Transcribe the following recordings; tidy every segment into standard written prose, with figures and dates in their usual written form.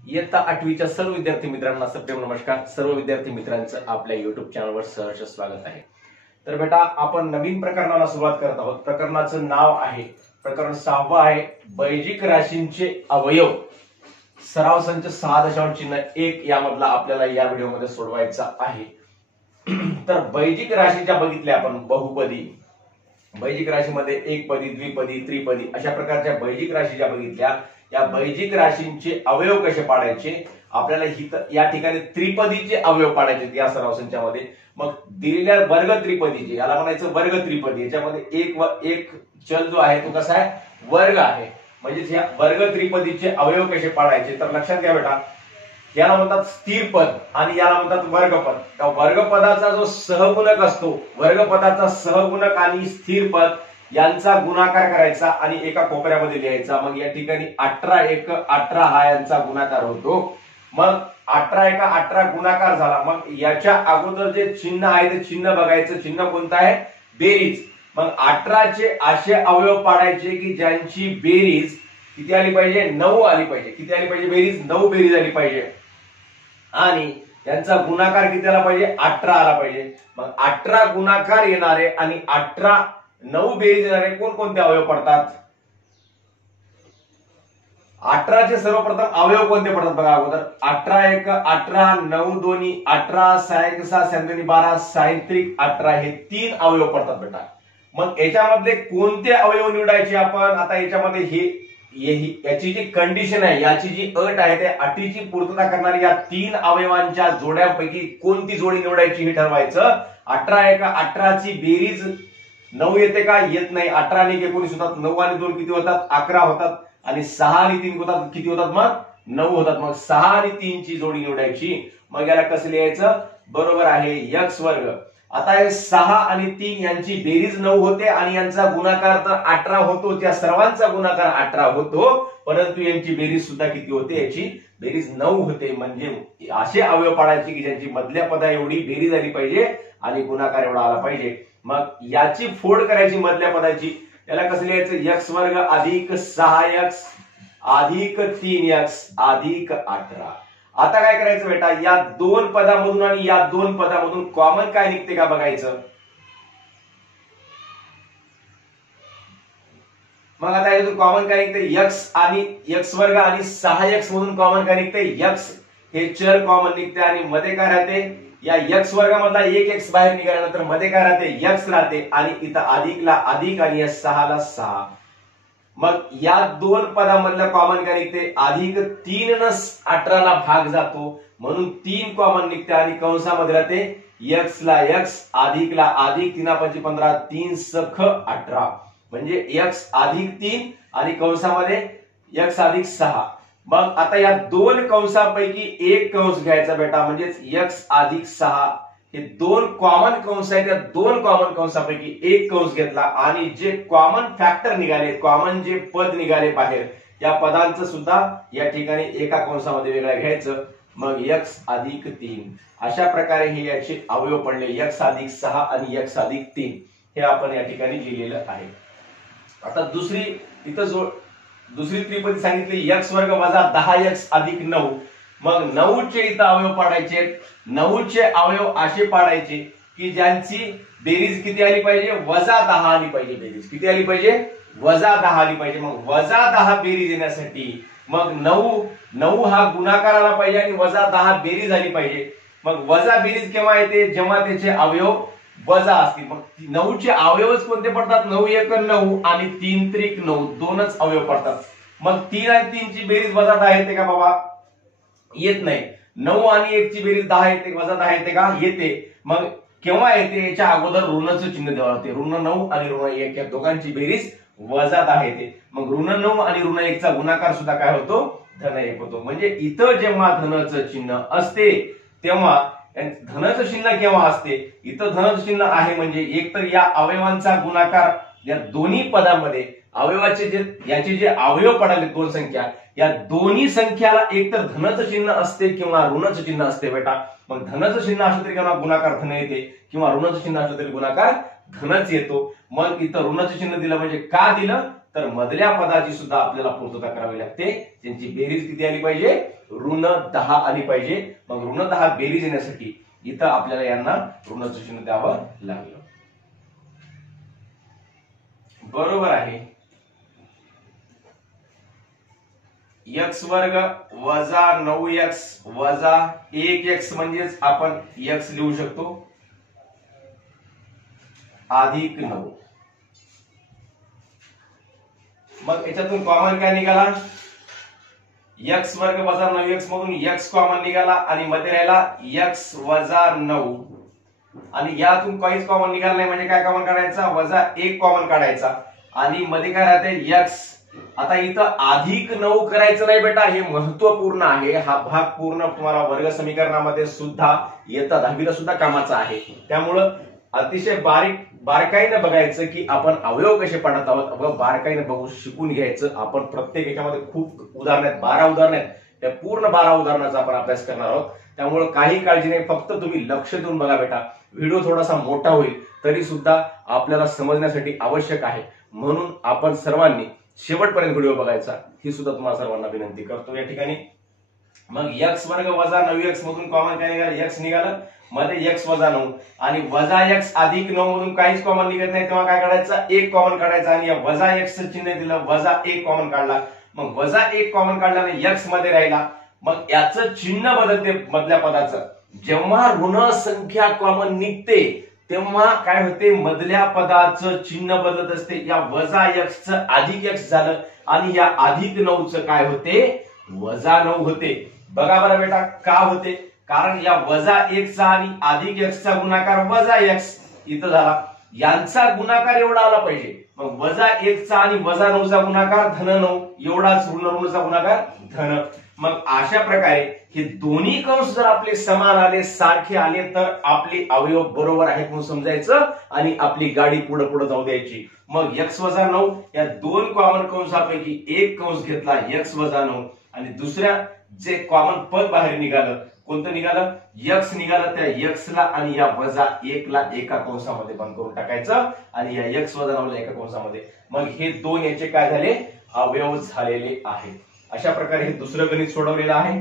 इयत्ता 8वीच्या सर्व विद्यार्थी मित्रांना सप्रेम नमस्कार। सर्व विद्यार्थी मित्रांचं आपल्या YouTube चॅनलवर सहर्ष स्वागत आहे। तर बेटा आपण नवीन प्रकरणाला सुरुवात करत आहोत। प्रकरणाचं नाव आहे प्रकरण 6 आहे बैजिक राशींचे अवयव। सराव संच 6.1 यामधला आपल्याला या व्हिडिओमध्ये सोडवायचा आहे। तर बैजिक राशीच्या बघितल्या आपण बहुपदी, बैजिक राशीमध्ये एकपदी, द्विपदी, त्रिपदी अशा प्रकारच्या बैजिक राशी ज्या बघितल्या, या बैजिक राशींचे अवयव कसे पाडायचे आपल्याला या ठिकाणी त्रिपदीचे अवयव पाडायचे या सराव संचामध्ये। मग दिलेल्या वर्ग त्रिपदीचे, याला म्हणायचं वर्ग त्रिपदी, याच्यामध्ये एक चल जो आहे तो कसा आहे, वर्ग आहे। म्हणजे या वर्ग त्रिपदीचे अवयव कसे पाडायचे तर लक्षात घ्या बेटा, याला म्हणतात स्थिर पद आणि याला म्हणतात वर्गपद। त्या वर्गपदाचा जो सहगुणक असतो, वर्गपदाचा सहगुणक आणि स्थिर पद यांचा गुणाकार करायचा आणि एका कोपऱ्यामध्ये लिहायचा। मग या ठिकाणी 18 एक 18 हा यांचा गुणाकार होतो। मग 18 एक 18 गुणाकार झाला। मग याच्या अगोदर जे चिन्ह आहे ते चिन्ह बघायचं, चिन्ह कोणतं आहे, बेरीज। मग 18चे असे अवयव पाडायचे की ज्यांची बेरीज किती आली पाहिजे, 9 आली पाहिजे। किती आली पाहिजे बेरीज, 9 बेरीज आली पाहिजे आणि त्यांचा गुणाकार किती आला पाहिजे, 18 आला पाहिजे। मग 18 गुणाकार येणारे आणि 9 बेरीज येणारे कोणकोणते अवयव पडतात, 18चे सर्वप्रथम अवयव कोणते पडतात बघा अगोदर। 18 एक 18, 9 दोन्ही 18, 6 एक 6, 7 दोन्ही 12, 6 18 हे 3 अवयव पडतात बेटा। मग याच्यामधले कोणते अवयव निवडायचे आपण, आता याच्यामध्ये याची जी कंडिशन आहे, याची जी अट आहे त्या अटीची पूर्तता करणारी या 3 अवयवांच्या जोड्यांपैकी कोणती जोडी निवडायची हे ठरवायचं। 18 एक 18 ची बेरीज 9 येते का, येत नाही। 18 आणि 19 होतात, 9 आणि 2 किती होतात, 11 होतात आणि 6 आणि 3 होतात, किती होतात मग 9 होतात। मग 6 आणि 3 ची जोडी निवडायची। मग याला कसं लिहायचं, बरोबर आहे x वर्ग। आता हे 6 आणि 3 यांची बेरीज 9 होते आणि यांचा गुणाकार तर 18 होतो, त्या सर्वांचा गुणाकार 18 होतो, परंतु यांची बेरीज सुद्धा किती होते, याची बेरीज 9 होते। म्हणजे असे अवयव पाडायचे की ज्यांची मधल्या पदा एवढी बेरीज आली पाहिजे आणि गुणाकार एवढा आला पाहिजे। मग याची फोड करायची मधल्या पदाची, याला कसं लिहायचं, x वर्ग अधिक 6x अधिक 3x अधिक 18। आता काय करायचं बेटा, या 2 पदामधून आणि या 2 पदामधून कॉमन काय निघते का बघायचं। मग आता यातून कॉमन काय निघते, x आणि x वर्ग आणि 6x मधून कॉमन काय निघते, x हे चल कॉमन निघते आणि मध्ये काय राहते, या x वर्गामधला एक x बाहेर निघाल्यानंतर मध्ये काय राहते, x राहते आणि इथं अधिकला अधिक आणि या 6 ला 6। मग या 2 पदामधलं कॉमन काय निघते, अधिक 3 न 18 ला भाग जातो म्हणून 3 कॉमन निघते आणि कंसामध्ये राहते x ला x अधिक ला अधिक 3 5 15 3 सख 18 म्हणजे x अधिक 3 आणि कंसामध्ये x अधिक 6। मग आता या 2 कंसापैकी एक कंस घ्यायचा बेटा, म्हणजेच x अधिक 6 हे 2 कॉमन कंस आहेत, त्या 2 कॉमन कंसापैकी एक कंस घेतला आणि जे कॉमन फॅक्टर निघाले, कॉमन जे पद निघाले बाहेर, या पदांचं सुद्धा या ठिकाणी एका कंसामध्ये वेगळं घ्यायचं। मग x अधिक 3 अशा प्रकारे हे याचे अवयव पडले, x अधिक 6 आणि x अधिक 3 हे आपण या ठिकाणी लिहिलेलं आहे। आता दुसरी त्रिपदी सांगितली, x वर्ग वजा 10x अधिक 9। मग 9 चे इथं अवयव पाडायचे। 9 चे अवयव असे पाडायचे की ज्यांची बेरीज किती आली पाहिजे, वजा 10 आली पाहिजे। बेरीज किती आली पाहिजे, वजा 10 आली पाहिजे। मग वजा 10 बेरीज येण्यासाठी मग 9 हा गुणाकार आला पाहिजे आणि वजा 10 बेरीज आली पाहिजे। मग वजा बेरीज केव्हा येते, जेव्हा त्याचे अवयव वजा असतील। मग 9 चे अवयवच कोणते पडतात, 9 एक 9 आणि 3 त्रिक 9 दोनच अवयव पडतात। मग 3 आणि 3 ची बेरीज वजा 10 येते का बाबा, येत नाही। 9 आणि 1 ची बेरीज 10 येते, वजा 10 येते का, येते। मग केव्हा येते, याच्या अगोदर ऋणाचं चिन्ह द्यावं लागते। ऋण 9 आणि ऋण 1 या दोघांची बेरीज वजा 10 येते। मग ऋण 9 आणि ऋण 1 चा गुणाकार सुद्धा काय होतो, धन 1 होतो। म्हणजे इथं जेव्हा धनाचं चिन्ह असते तेव्हा, धनाचं चिन्ह केव्हा असते, इथं धनाचं चिन्ह आहे म्हणजे एकतर या अवयवांचा गुणाकार या दोन्ही पदामध्ये अवयवाचे याचे जे अवयव पडाले 2 संख्या, या दोन्ही संख्याला एकतर धनाचं चिन्ह असते किंवा ऋणाचं चिन्ह असते बेटा। मग धनाचं चिन्ह असलं तरी केव्हा गुणाकार धन येते किंवा ऋणाचं चिन्ह असलं तरी गुणाकार धनच येतो। मग इथं ऋणाचं चिन्ह दिलं म्हणजे का दिलं, तर मधल्या पदाची सुद्धा आपल्याला पूर्तता करावी लागते. त्यांची बेरीज किती आली पाहिजे? -10 आली पाहिजे. मग -10 बेरीज येण्यासाठी इथं आपल्याला यांना ऋणाचं चिन्ह द्यावं लागलं. बरोबर आहे. x वर्ग वजा 9x वजा 1x म्हणजेच आपण x लिहू शकतो अधिक 9. मग याच्यातून कॉमन काय निघाला? x वर्ग वजा 9x मधून x कॉमन निघाला आणि मध्ये राहिला x वजा 9 आणि यातून काहीच कॉमन निघाला नाही म्हणजे काय कॉमन काढायचा? वजा 1 कॉमन काढायचा आणि मध्ये काय राहते? x. आता इथं अधिक 9 करायचं नाही बेटा, हे महत्वपूर्ण आहे. हा भाग पूर्ण तुम्हाला वर्ग समीकरणामध्ये सुद्धा येता 10वीला सुद्धा कामाचा आहे. त्यामुळं अतिशय बारकाईने बघायचं की आपण अवयव कसे पाडत आहोत व बारकाईने बघू शिकून घ्यायचं. आपण प्रत्येक याच्यामध्ये खूप उदाहरण आहेत, 12 उदाहरण आहेत. त्या पूर्ण 12 उदाहरणाचा आपण अभ्यास करणार आहोत. त्यामुळे काही काळजी नाही, फक्त तुम्ही लक्ष देऊन बघा बेटा. व्हिडिओ थोडासा मोठा होईल तरी सुद्धा आपल्याला समजण्यासाठी आवश्यक आहे, म्हणून आपण सर्वांनी शेवटपर्यंत व्हिडिओ बघायचा ही सुद्धा तुम्हाला सर्वांना विनंती करतो. या ठिकाणी मग x वर्ग वजा 9x मधून कॉमन काय निघालं? x निघालं, मध्ये x वजा 9 आणि वजा x अधिक 9 मधून काहीच कॉमन निघत नाही तेव्हा काय काढायचं? 1 कॉमन काढायचा आणि या वजा x चं चिन्ह दिलं, वजा 1 कॉमन काढला. मग वजा 1 कॉमन काढल्याने x मध्ये राहिला. मग याचं चिन्ह बदलते मधल्या पदाचं. जेव्हा ऋण संख्या कॉमन निघते तेव्हा काय होते? मधल्या पदाचं चिन्ह बदलत असते. या वजा x चं अधिक x झालं आणि या अधिक 9 चं काय होते? वजा 9 होते. बघा बरं बेटा का होते? कारण या वजा 1 चा आणि अधिक x चा गुणाकार वजा x इथं झाला. यांचा गुणाकार एवढा आला पाहिजे. मग वजा 1 चा आणि वजा 9 चा गुणाकार धन 9 एवढाच ऋणचा गुणाकार धन. मग अशा प्रकारे हे दोन्ही कंस जर आपले समान आले, सारखे आले तर आपले अवयव बरोबर आहेत म्हणून समजायचं आणि आपली गाडी पुढे पुढे जाऊ द्यायची. मग x वजा 9 या दोन कॉमन कंसापैकी एक कंस घेतला x वजा 9 आणि दुसऱ्या जे कॉमन पद बाहेर निघालं कोणतं निघालं? x निघालं. त्या x ला आणि या वजा 1 ला एका कंसामध्ये बंद करून टाकायचं आणि या x वजा 9 ला एका कंसामध्ये. मग हे दोन याचे काय झाले? अवयव झालेले आहेत. अशा प्रकारे हे दुसरं गणित सोडवलेलं आहे.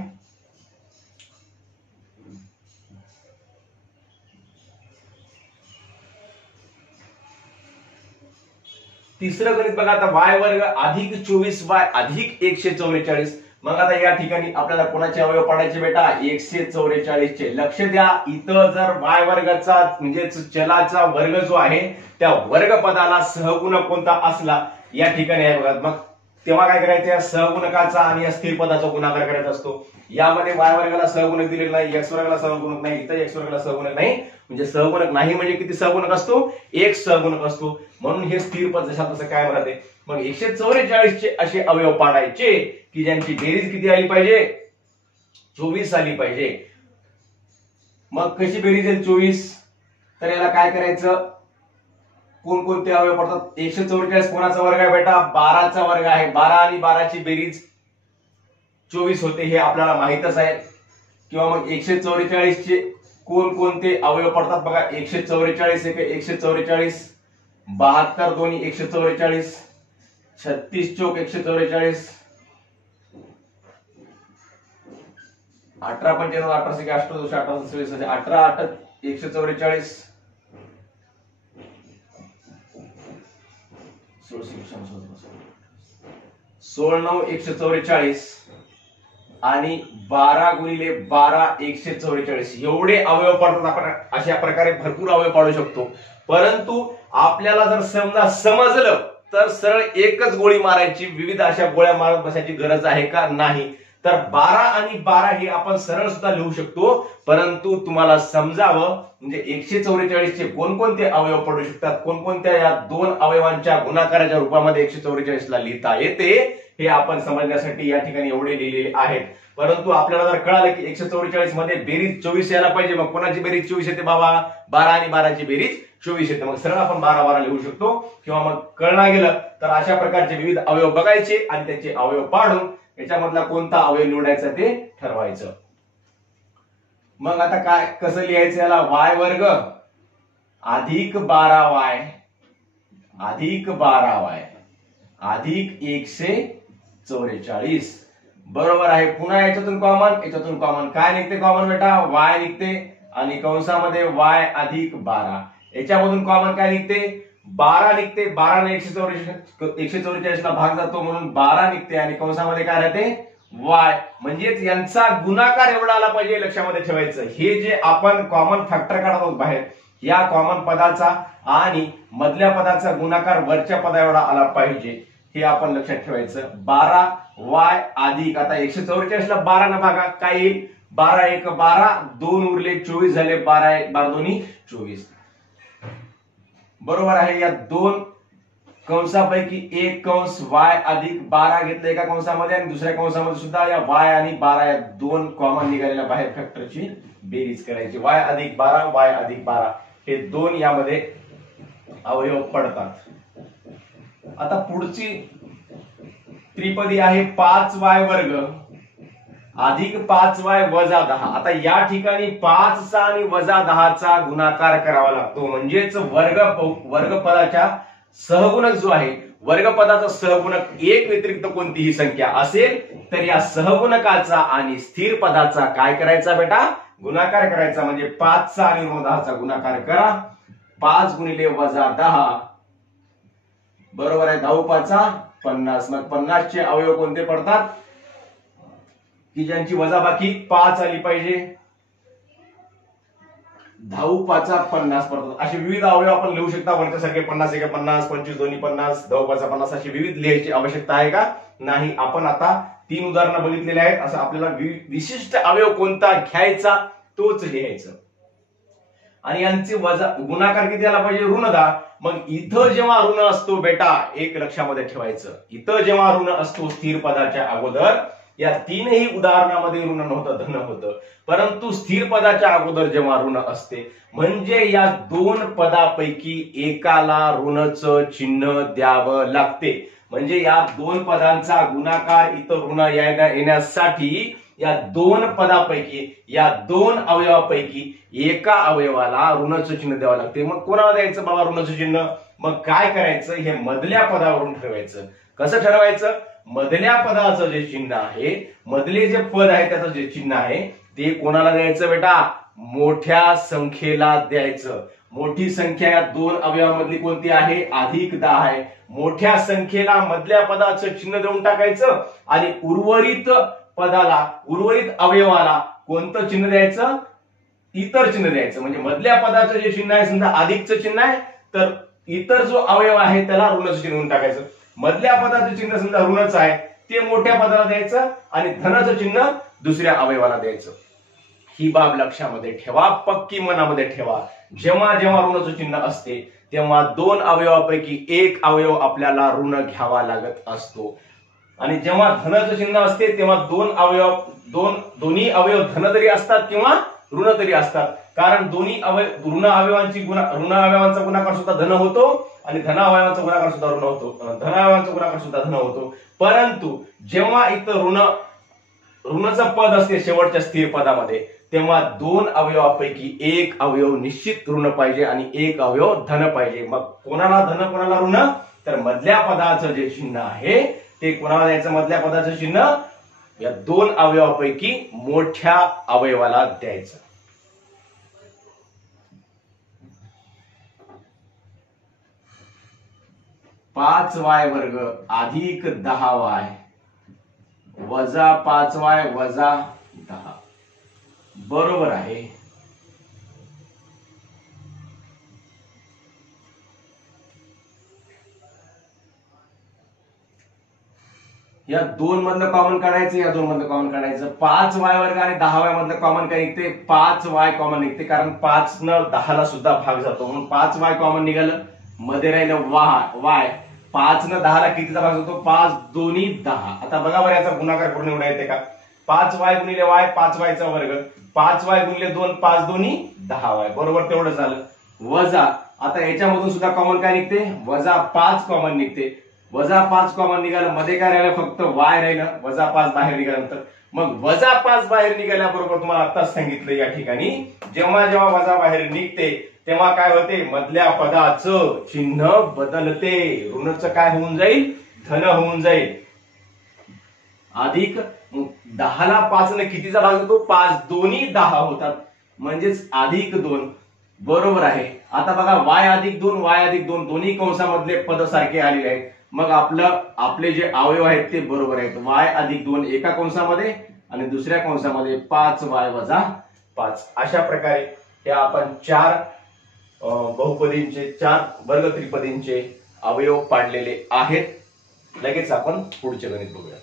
तिसरं गणित बघा आता y वर्ग अधिक 24y अधिक 144. मग आता या ठिकाणी आपल्याला कोणाचे अवयव पाडायचे बेटा? 144 चे. लक्ष द्या, इथं जर y वर्गाचा म्हणजे चलाचा वर्ग जो आहे त्या वर्ग पदाला सहगुणक कोणता असला या ठिकाणी आहे बघा. मग तेव्हा काय करायचं? या सहगुणकाचा आणि या स्थिर पदाचा गुणाकार करायचा असतो. यामध्ये y वर्गाला सहगुणक दिलेला नाही, x वर्गाला सहगुणक नाही, इथं x वर्गाला सहगुणक नाही. म्हणजे सहगुणक नाही म्हणजे किती सहगुणक असतो? 1 सहगुणक असतो. म्हणून हे स्थिर पद जशा तसं काय राहते. मग 144 चे असे अवयव पाडायचे की ज्यांची बेरीज किती आली पाहिजे? 24 आली पाहिजे. मग कशी बेरीज येईल 24? तर याला काय करायचं? कोणकोणते अवयव पडतात? 144 कोणाचा वर्ग आहे बेटा? 12चा वर्ग आहे. 12 आणि 12 ची बेरीज 24 होते हे आपल्याला माहितच आहे. किंवा मग 144 चे कोणकोणते अवयव पडतात बघा. 144 एक 144, 72 दोन्ही 144, 36 चौक 144, 18 पंच्याण्णव 18 एक 8 2 18 26 18 8 144, 16 9 144 आणि 12 गुणिले 12 144 एवढे अवयव पडतात. आपण अशा प्रकारे भरपूर अवयव पाडू शकतो. परंतु आपल्याला जर समजा समजलं तर सरळ एकच गोळी मारायची, विविध अशा गोळ्या मारत बसायची गरज आहे का? नाही. तर 12 आणि 12 हे आपण सरळ सुद्धा लिहू शकतो. परंतु तुम्हाला समजावं म्हणजे 144 चे कोणकोणते अवयव पडू शकतात, कोणकोणत्या या दोन अवयवांच्या गुणाकाराच्या रूपामध्ये 144 ला लिहिता येते हे आपण समजण्यासाठी या ठिकाणी एवढे लिहिलेले आहेत. परंतु आपल्याला जर कळालं की 144 मध्ये बेरीज 24 यायला पाहिजे. मग कोणाची बेरीज 24 येते बाबा? 12 आणि 12 ची बेरीज 24 येते. मग सरळ आपण 12 12 लिहू शकतो. किंवा मग कळणार गेलं तर अशा प्रकारचे विविध अवयव बघायचे आणि त्याचे अवयव पाडून याच्यामधला कोणता अवयव निवडायचा ते ठरवायचं. मग आता काय कसं लिहायचं याला? y वर्ग अधिक 12y अधिक 12y अधिक 144. बरोबर आहे. पुन्हा याच्यातून कॉमन काय निघते? कॉमन बेटा y निघते आणि कंसामध्ये y अधिक 12. याच्यामधून कॉमन काय निघते? 12 निघते. 12 ने 144 ला भाग जातो म्हणून 12 निघते आणि कंसामध्ये काय राहते? y. म्हणजेच यांचा गुणाकार एवढा आला पाहिजे, लक्षामध्ये ठेवायचं. हे जे आपण कॉमन फॅक्टर काढत आहोत बाहेर, या कॉमन पदाचा आणि मधल्या पदाचा गुणाकार वरच्या पदा एवढा आला पाहिजे, हे आपण लक्षात ठेवायचं. 12y अधिक, आता 144 ला 12 न भागा काय येईल? 12 1 12, 2 उरले 24 झाले, 12 12 24. बरोबर आहे. या दोन कंसापैकी एक कंस y अधिक 12 घेतलं एका कंसामध्ये आणि दुसऱ्या कंसामध्ये सुद्धा या y आणि 12 या दोन कॉमन निघालेल्या बाहेर फॅक्टरची बेरीज करायची. y अधिक 12 y अधिक 12 हे दोन यामध्ये अवयव पडतात. आता पुढची त्रिपदी आहे 5y वर्ग अधिक 5y वजा 10. आता या ठिकाणी 5 चा आणि वजा 10 चा गुणाकार करावा लागतो. म्हणजेच वर्गपदाच्या सहगुणक जो आहे, वर्गपदाचा सहगुणक 1 व्यतिरिक्त कोणतीही संख्या असेल तर या सहगुणकाचा आणि स्थिर पदाचा काय करायचा बेटा? गुणाकार करायचा. म्हणजे 5 चा आणि ऋण 10 चा गुणाकार करा. 5 गुणिले वजा 10 बरोबर आहे 10 5 50. मग 50 चे अवयव कोणते पडतात की ज्यांची वजाबाकी 5 आली पाहिजे? 10 5 50 पडतात. असे विविध अवयव आपण लिहू शकता. वरच्यासारखे 50 1 50, 25 2 50, 10 5 50 अशी विविध लिहायची आवश्यकता आहे का? नाही. आपण आता 3 उदाहरणं बघितलेली आहेत. असं आपल्याला विशिष्ट अवयव कोणता घ्यायचा तोच लिहायचं. आणि यांचे वजा गुणाकार किती आला पाहिजे? ऋण 10. मग इथं जेव्हा ऋण असतो बेटा, एक लक्षामध्ये ठेवायचं, इथं जेव्हा ऋण असतो स्थिर पदाच्या अगोदर, या तीनही उदाहरणामध्ये ऋण नव्हतं, धन होतं. परंतु स्थिर पदाच्या अगोदर जेव्हा ऋण असते म्हणजे या दोन पदापैकी एकाला ऋणचं चिन्ह द्यावं लागते. म्हणजे या दोन पदांचा गुणाकार इथं ऋण येण्यासाठी या दोन पदापैकी, या दोन अवयवापैकी एका अवयवाला ऋणचं चिन्ह द्यावं लागते. मग कोणाला द्यायचं बाबा ऋणचं चिन्ह? मग काय करायचं? हे मधल्या पदावरून ठरवायचं. कसं ठरवायचं? मधल्या पदाचं जे चिन्ह आहे, मधले जे पद आहे त्याचं जे चिन्ह आहे ते कोणाला द्यायचं बेटा? मोठ्या संख्येला द्यायचं. मोठी संख्या या दोन अवयवामधली कोणती आहे? अधिक 10 आहे. मोठ्या संख्येला मधल्या पदाचं चिन्ह देऊन टाकायचं आणि उर्वरित पदाला, उर्वरित अवयवाला कोणतं चिन्ह द्यायचं? इतर चिन्ह द्यायचं. म्हणजे मधल्या पदाचं जे चिन्ह आहे, समजा अधिकचं चिन्ह आहे, तर इतर जो अवयव आहे त्याला ऋणाचं चिन्ह देऊन टाकायचं. मधल्या पदाचं चिन्ह समजा ऋणच आहे, ते मोठ्या पदाला द्यायचं आणि धनाचं चिन्ह दुसऱ्या अवयवाला द्यायचं. ही बाब लक्षामध्ये ठेवा, पक्की मनामध्ये ठेवा. जेव्हा जेव्हा ऋणाचं चिन्ह असते तेव्हा दोन अवयवापैकी एक अवयव आपल्याला ऋण घ्यावा लागत असतो. आणि जेव्हा धनाचं चिन्ह असते तेव्हा दोन्ही अवयव धन तरी असतात किंवा ऋण तरी असतात. कारण दोन्ही ऋण अवयवांचा गुणाकार सुद्धा धन होतो आणि धन अवयवांचा गुणाकार सुद्धा ऋण होतो, धन अवयवांचा गुणाकार सुद्धा धन होतो. परंतु जेव्हा इथं ऋणाचं पद असते शेवटच्या स्थिर पदामध्ये, तेव्हा दोन अवयवापैकी एक अवयव निश्चित ऋण पाहिजे आणि एक अवयव धन पाहिजे. मग कोणाला धन कोणाला ऋण? तर मधल्या पदाचं जे चिन्ह आहे ते कोणाला द्यायचं? मधल्या पदाचं चिन्ह या दोन अवयवापैकी मोठ्या अवयवाला द्यायचं. पाच वाय वर्ग अधिक 10y वजा 5y वजा 10 बरोबर आहे. या दोन मधलं कॉमन काढायचं, या दोन मधलं कॉमन काढायचं. 5y वर्ग आणि 10y मधलं कॉमन काय निघते? 5y कॉमन निघते, कारण 5 न 10 ला सुद्धा भाग जातो म्हणून 5y कॉमन निघालं. मध्ये राहिलं y. 5 न 10 ला कितीचा भाग जातो? 5 दोन्ही 10. आता बघा बरं याचा गुणाकार करून एवढा येते का? 5y गुणिले y 5y चा वर्ग, 5y गुणिले 2 5 दोन्ही 10y बरोबर तेवढं झालं. वजा, आता याच्यामधून सुद्धा कॉमन काय निघते? वजा 5 कॉमन निघते. वजा 5 कॉमन निघालं, मध्ये काय राहिलं? फक्त y राहिलं. वजा 5 बाहेर निघाल्यानंतर मग वजा 5 बाहेर निघाल्याबरोबर तुम्हाला आताच सांगितलं या ठिकाणी जेव्हा जेव्हा वजा बाहेर निघते तेव्हा काय होते? मधल्या पदाचं चिन्ह बदलते. ऋणचं काय होऊन जाईल? धन होऊन जाईल, अधिक 10ला 5 ने कितीचा भाग होतो, 5 दोन्ही 10 होतात, म्हणजेच अधिक 2 बरोबर आहे. आता बघा y अधिक 2 दोन्ही कंसामधले पद सारखे आलेले आहेत. मग आपले जे अवयव आहेत ते बरोबर आहेत. y अधिक 2 एका कंसामध्ये आणि दुसऱ्या कंसामध्ये 5y वजा 5. अशा प्रकारे हे आपण 4 बहुपदींचे 4 वर्ग त्रिपदींचे अवयव पाडलेले आहेत. लगेच आपण पुढचे गणित बघूयात.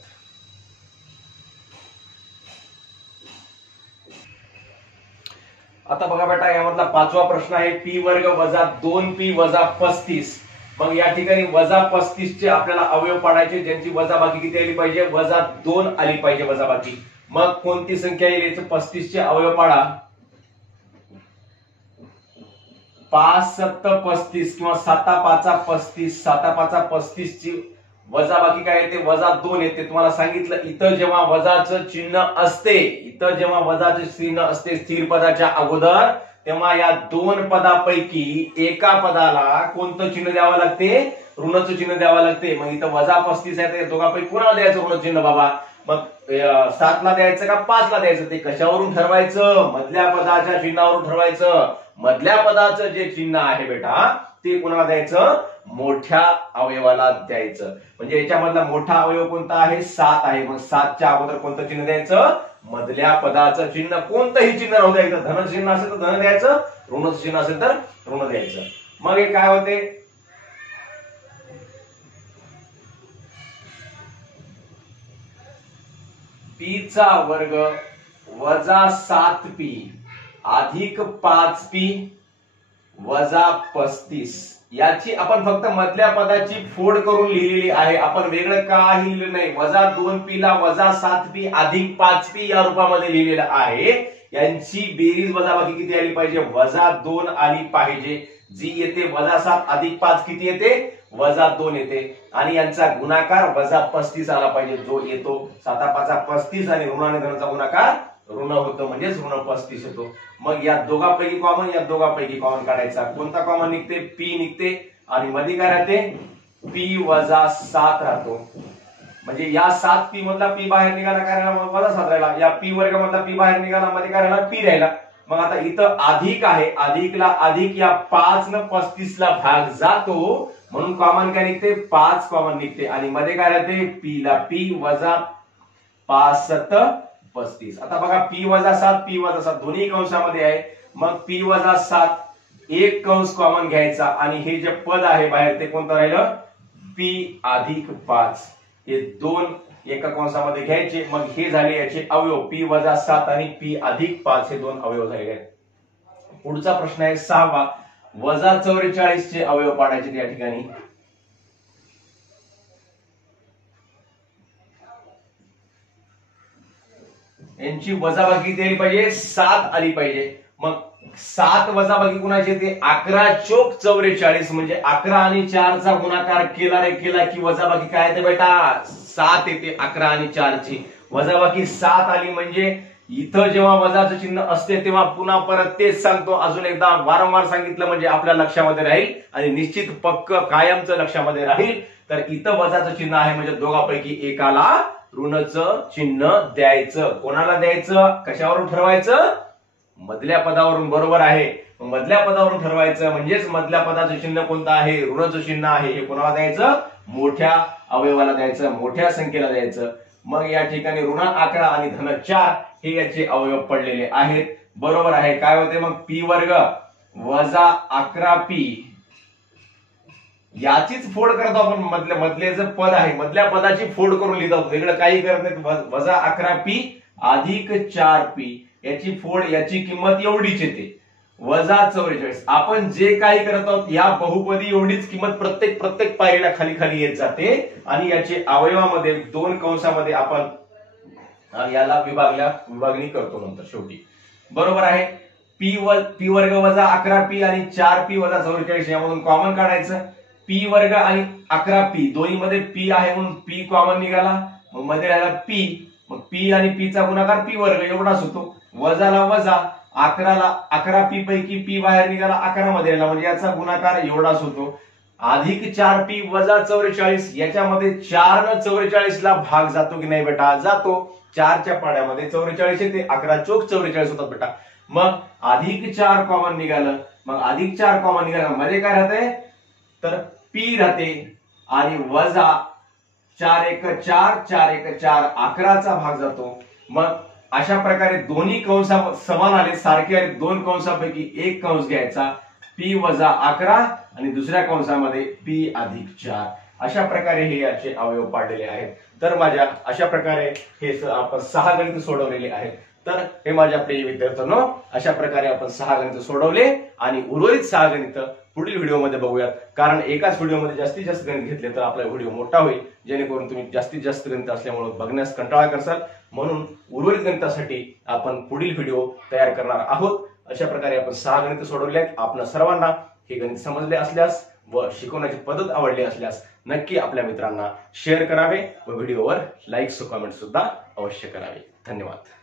आता बघा बेटा, यामधला 5वा प्रश्न आहे p वर्ग वजा 2p वजा 35. मग या ठिकाणी वजा 35 चे आपल्याला अवयव पाडायचे, ज्यांची वजाबाकी किती आली पाहिजे, वजा 2 आली पाहिजे वजाबाकी. मग कोणती संख्या येईल याचे 35 चे अवयव पाडा. 5 7 35 किंवा 7 5 35, 7 5 35 ची वजाबाकी काय येते, वजा 2 येते. तुम्हाला सांगितलं इथं जेव्हा वजाचं चिन्ह असते स्थिर पदाच्या अगोदर, तेव्हा या 2 पदापैकी एका पदाला कोणतं चिन्ह द्यावं लागते, ऋणाचं चिन्ह द्यावं लागते. मग इथं वजा 35 आहे, दोघांपैकी कोणाला द्यायचं ऋण चिन्ह बाबा. मग 7 ला द्यायचं का 5 ला द्यायचं, ते कशावरून ठरवायचं, मधल्या पदाच्या चिन्हावरून ठरवायचं. मधल्या पदाचं जे चिन्ह आहे बेटा ते कोणाला द्यायचं, मोठ्या अवयवाला द्यायचं. म्हणजे याच्यामधला मोठा अवयव कोणता आहे, 7 आहे. मग 7च्या अगोदर कोणतं चिन्ह द्यायचं, मधल्या पदाचं चिन्ह, कोणतंही चिन्ह राहू द्यायचं. धन चिन्ह असेल तर धन द्यायचं, ऋण चिन्ह असेल तर ऋण द्यायचं. मग हे काय होते, p चा वर्ग वजा 7p अधिक 5p वजा 35. याची आपण फक्त मधल्या पदाची फोड करून लिहिलेली आहे, आपण वेगळं काही लिहिलं नाही. वजा 2p ला वजा 7p अधिक 5p या रूपामध्ये लिहिलेलं आहे. यांची बेरीज वजाबाकी किती आली पाहिजे, वजा 2 आली पाहिजे. जी येते वजा 7 अधिक 5 किती येते, वजा 2 येते. आणि यांचा गुणाकार वजा 35 आला पाहिजे, जो येतो 7 5 35 आणि ऋणाने धनाचा गुणाकार ऋण होतं, म्हणजेच ऋण 35 येतो. मग या दोघांपैकी कॉमन काढायचा. कोणता कॉमन निघते, p निघते आणि मध्ये काय राहते, p वजा 7 राहतो. म्हणजे या 7p मधला p बाहेर निघाला, काय राहिला, वजा 7 राहिला. या p वर्ग मधला p बाहेर निघाला, मध्ये काय राहिला, p राहिला. मग आता इथं अधिक आहे, अधिकला अधिक या 5 न 35 ला भाग जातो, म्हणून कॉमन काय निघते, 5 कॉमन निघते. आणि मध्ये काय राहते, p ला p वजा 5 7 35. आता बघा p वजा 7 दोन्ही कंसामध्ये आहे. मग p वजा 7 एक कंस कॉमन घ्यायचा आणि हे जे पद आहे बाहेर ते कोणतं राहिलं, p अधिक 5. हे 2 एका कंसामध्ये घ्यायचे. मग हे झाले याचे अवयव, p वजा 7 आणि p अधिक 5 हे 2 अवयव झाले आहेत. पुढचा प्रश्न आहे 6वा, वजा 44 चे अवयव पाडायचे. या ठिकाणी यांची वजाबाकी किती आली पाहिजे, 7 आली पाहिजे. मग 7 वजाबाकी कुणाची येते, 11 चोक 44. म्हणजे 11 आणि 4 चा गुणाकार केला की वजाबाकी काय येते बेटा, 7 येते. 11 आणि 4 ची वजाबाकी 7 आली. म्हणजे इथं जेव्हा वजाचं चिन्ह असते तेव्हा पुन्हा परत तेच सांगतो, अजून एकदा वारंवार सांगितलं म्हणजे आपल्या लक्षामध्ये राहील आणि निश्चित पक्क कायमचं लक्षामध्ये राहील. तर इथं वजाचं चिन्ह आहे म्हणजे दोघांपैकी एकाला ऋणचं चिन्ह द्यायचं. कोणाला द्यायचं, कशावरून ठरवायचं, मधल्या पदावरून. बरोबर आहे, मधल्या पदावरून ठरवायचं. म्हणजेच मधल्या पदाचं चिन्ह कोणतं आहे, ऋणचं चिन्ह आहे. हे कोणाला द्यायचं, मोठ्या अवयवाला द्यायचं, मोठ्या संख्येला द्यायचं. मग या ठिकाणी ऋण 11 आणि धन 4 हे याचे अवयव पडलेले आहेत. बरोबर आहे. काय होते मग, p वर्ग वजा 11p याचीच फोड करतो आपण. मधले जे पद आहे मधल्या पदाची फोड करून लिहितो, वेगळं काही करत नाही. वजा 11p अधिक 4p याची फोड, याची किंमत एवढीच येते, वजा 44. आपण जे काही करत आहोत या बहुपदी एवढीच किंमत प्रत्येक पायरीला खाली खाली येत जाते. आणि याचे अवयवामध्ये 2 कंसामध्ये आपण याला विभागणी करतो नंतर शेवटी. बरोबर आहे. p वर्ग वजा 11p आणि 4p वजा 44 यामधून कॉमन काढायचं. p वर्ग आणि 11p दोन्ही मध्ये p आहे म्हणून p कॉमन निघाला. मग मध्ये राहिला p, मग p आणि p चा गुणाकार p वर्ग एवढाच होतो. वजाला वजा 11p पैकी p बाहेर निघाला, 11 मध्ये राहिला म्हणजे याचा गुणाकार एवढाच होतो. अधिक 4p वजा 44 याच्यामध्ये 4 न 44 ला भाग जातो की नाही बेटा? जातो. 4च्या पाड्यामध्ये 44 येते, 11 चोक 44 होतात बेटा. मग अधिक 4 कॉमन निघालं, मग अधिक 4 कॉमन निघालं, मध्ये काय राहते? तर p राहते आणि वजा 4 1 4 4 1 4 11चा भाग जातो. मग अशा प्रकारे दोन्ही कंस समान आले, सारखे आले. दोन कंसापैकी एक कंस घ्यायचा, p वजा 11 आणि दुसऱ्या कंसामध्ये p अधिक 4. अशा प्रकारे हे याचे अवयव पाडलेले आहेत. तर माझ्या अशा प्रकारे हे आपण 6 गणित सोडवलेले आहेत. तर हे माझ्या प्रिय विद्यार्थ्यांनो, अशा प्रकारे आपण 6 गणित सोडवले आणि उर्वरित 6 गणित पुढील व्हिडिओमध्ये बघूयात. कारण एकाच व्हिडिओमध्ये जास्तीत जास्त गणित घेतले तर आपला व्हिडिओ मोठा होईल, जेणेकरून तुम्ही जास्तीत जास्त गणित असल्यामुळे बघण्यास कंटाळा करसाल. म्हणून उर्वरित गणितासाठी आपण पुढील व्हिडिओ तयार करणार आहोत. अशा प्रकारे आपण 6 गणित सोडवले आहेत. आपण सर्वांना हे गणित समजले असल्यास व शिकवण्याची पद्धत आवडली असल्यास नक्की आपल्या मित्रांना शेअर करावे व व्हिडिओवर लाईक व कमेंट सुद्धा अवश्य करावे. धन्यवाद.